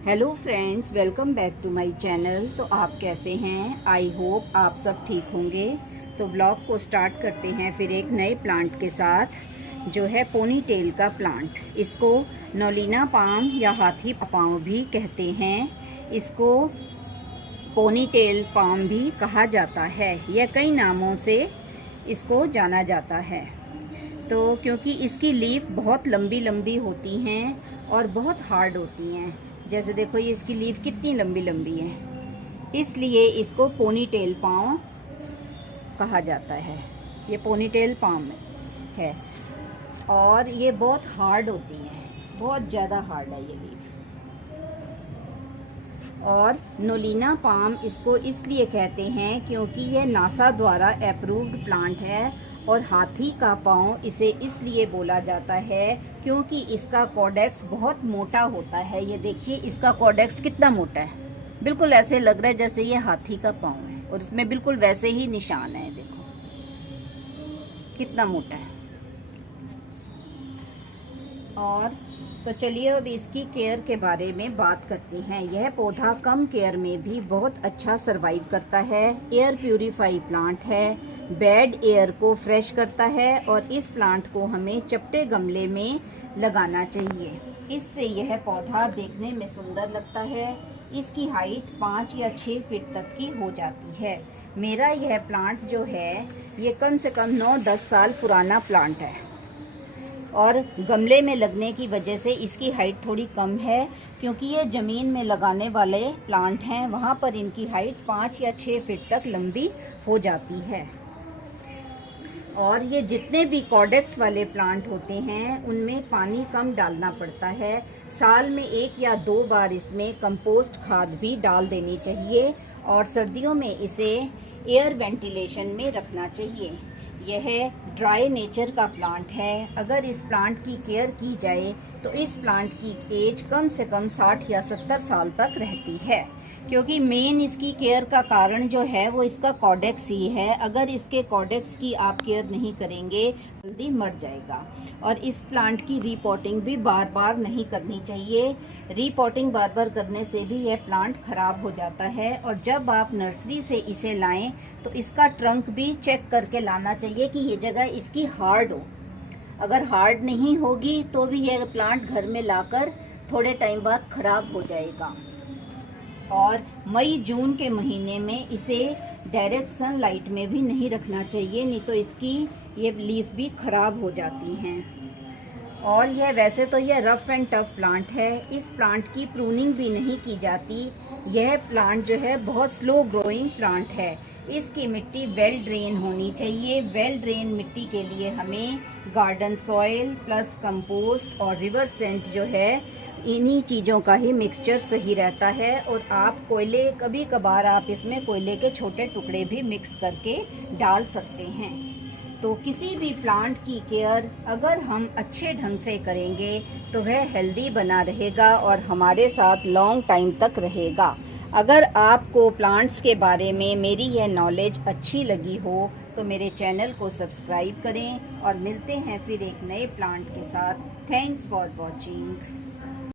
Hello friends, welcome back to my channel. तो आप कैसे हैं? आई होप आप सब ठीक होंगे। तो ब्लॉग को स्टार्ट करते हैं फिर एक नए प्लांट के साथ, जो है पोनी टेल का प्लांट। इसको नौलीना पाम या हाथी पाम भी कहते हैं। इसको पोनी टेल पाम भी कहा जाता है। यह कई नामों से इसको जाना जाता है। तो क्योंकि इसकी लीफ बहुत लंबी लंबी होती हैं और बहुत हार्ड होती हैं, जैसे देखो ये इसकी लीफ कितनी लंबी लंबी है, इसलिए इसको पोनी टेल पाम कहा जाता है। ये पोनी टेल पाम है और ये बहुत हार्ड होती हैं, बहुत ज़्यादा हार्ड है ये लीफ। और नौलीना पाम इसको इसलिए कहते हैं क्योंकि यह नासा द्वारा अप्रूव्ड प्लांट है। और हाथी का पाँव इसे इसलिए बोला जाता है क्योंकि इसका कॉडेक्स बहुत मोटा होता है। ये देखिए इसका कॉडेक्स कितना मोटा है, बिल्कुल ऐसे लग रहा है जैसे ये हाथी का पाँव है। और इसमें बिल्कुल वैसे ही निशान है, देखो कितना मोटा है। और तो चलिए अब इसकी केयर के बारे में बात करते हैं। यह पौधा कम केयर में भी बहुत अच्छा सरवाइव करता है। एयर प्यूरीफाई प्लांट है, बैड एयर को फ्रेश करता है और इस प्लांट को हमें चपटे गमले में लगाना चाहिए। इससे यह पौधा देखने में सुंदर लगता है। इसकी हाइट 5 या 6 फीट तक की हो जाती है। मेरा यह प्लांट जो है ये कम से कम 9-10 साल पुराना प्लांट है और गमले में लगने की वजह से इसकी हाइट थोड़ी कम है, क्योंकि ये ज़मीन में लगाने वाले प्लांट हैं, वहाँ पर इनकी हाइट 5 या 6 फीट तक लंबी हो जाती है। और ये जितने भी कॉडेक्स वाले प्लांट होते हैं उनमें पानी कम डालना पड़ता है। साल में 1 या 2 बार इसमें कंपोस्ट खाद भी डाल देनी चाहिए और सर्दियों में इसे एयर वेंटिलेशन में रखना चाहिए। यह ड्राई नेचर का प्लांट है। अगर इस प्लांट की केयर की जाए तो इस प्लांट की एज कम से कम 60 या 70 साल तक रहती है, क्योंकि मेन इसकी केयर का कारण जो है वो इसका कॉडेक्स ही है। अगर इसके कॉडेक्स की आप केयर नहीं करेंगे जल्दी मर जाएगा। और इस प्लांट की रीपॉटिंग भी बार बार नहीं करनी चाहिए। रीपॉटिंग बार बार करने से भी यह प्लांट खराब हो जाता है। और जब आप नर्सरी से इसे लाएं तो इसका ट्रंक भी चेक करके लाना चाहिए कि ये जगह इसकी हार्ड हो। अगर हार्ड नहीं होगी तो भी यह प्लांट घर में लाकर थोड़े टाइम बाद खराब हो जाएगा। और मई जून के महीने में इसे डायरेक्ट सनलाइट में भी नहीं रखना चाहिए, नहीं तो इसकी ये लीफ भी खराब हो जाती हैं। और यह वैसे तो यह रफ एंड टफ प्लांट है। इस प्लांट की प्रूनिंग भी नहीं की जाती। यह प्लांट जो है बहुत स्लो ग्रोइंग प्लांट है। इसकी मिट्टी वेल ड्रेन होनी चाहिए। वेल ड्रेन मिट्टी के लिए हमें गार्डन सॉइल प्लस कंपोस्ट और रिवर सेंट जो है, इन्हीं चीज़ों का ही मिक्सचर सही रहता है। और आप कोयले, कभी कभार आप इसमें कोयले के छोटे टुकड़े भी मिक्स करके डाल सकते हैं। तो किसी भी प्लांट की केयर अगर हम अच्छे ढंग से करेंगे तो वह हेल्दी बना रहेगा और हमारे साथ लॉन्ग टाइम तक रहेगा। अगर आपको प्लांट्स के बारे में मेरी यह नॉलेज अच्छी लगी हो तो मेरे चैनल को सब्सक्राइब करें और मिलते हैं फिर एक नए प्लांट के साथ। Thanks for watching.